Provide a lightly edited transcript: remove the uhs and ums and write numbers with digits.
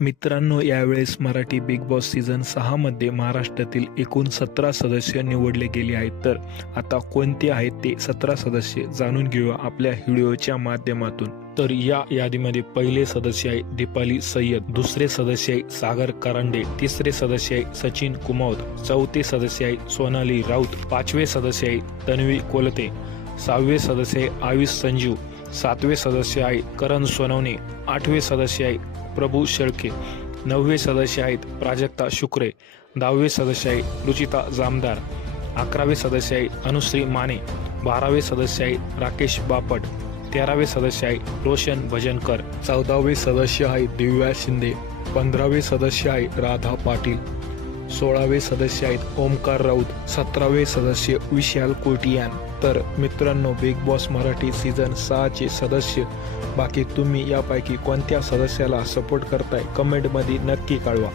मित्रांनो, यावेळेस Marathi big boss season 6 मध्ये महाराष्ट्रातील एकूण 17 सदस्य निवडले गेले आहेत. तर आता कोणते आहेत ते 17 सदस्य जाणून घेऊया आपल्या व्हिडिओच्या माध्यमातून. तर या यादीमध्ये पहिले सदस्य आहे दीपाली सय्यद, दुसरे सदस्य आहे सागर करांडे, तिसरे सदस्य आहे सचिन कुमावत, चौथे सदस्य आहे सोनाली राऊत, पाचवे सदस्य आहे तन्वी कोलते, सहावे सदस्य आहे आयुष संजीव, सातवे सदस्य आहे करण सोनवणे, आठवे सदस्य आहे प्रभू शेळके, नववे सदस्य आहेत प्राजक्ता शुक्रे, दहावे सदस्य आहे रुचिता जामदार, अकरावे सदस्य आहे अनुश्री माने, बारावे सदस्य आहे राकेश बापट, तेरावे सदस्य आहे रोशन भजनकर, चौदावे सदस्य आहे दिव्या शिंदे, 15वे सदस्य आहे राधा पाटील, 16वे सदस्य आहेत ओमकार राऊत, 17वे सदस्य विशाल कोटियान. तर मित्रांनो, बिग बॉस मराठी सीझन 6चे सदस्य बाकी तुम्ही यापैकी कोणत्या सदस्याला सपोर्ट करताय कमेंटमध्ये नक्की कळवा.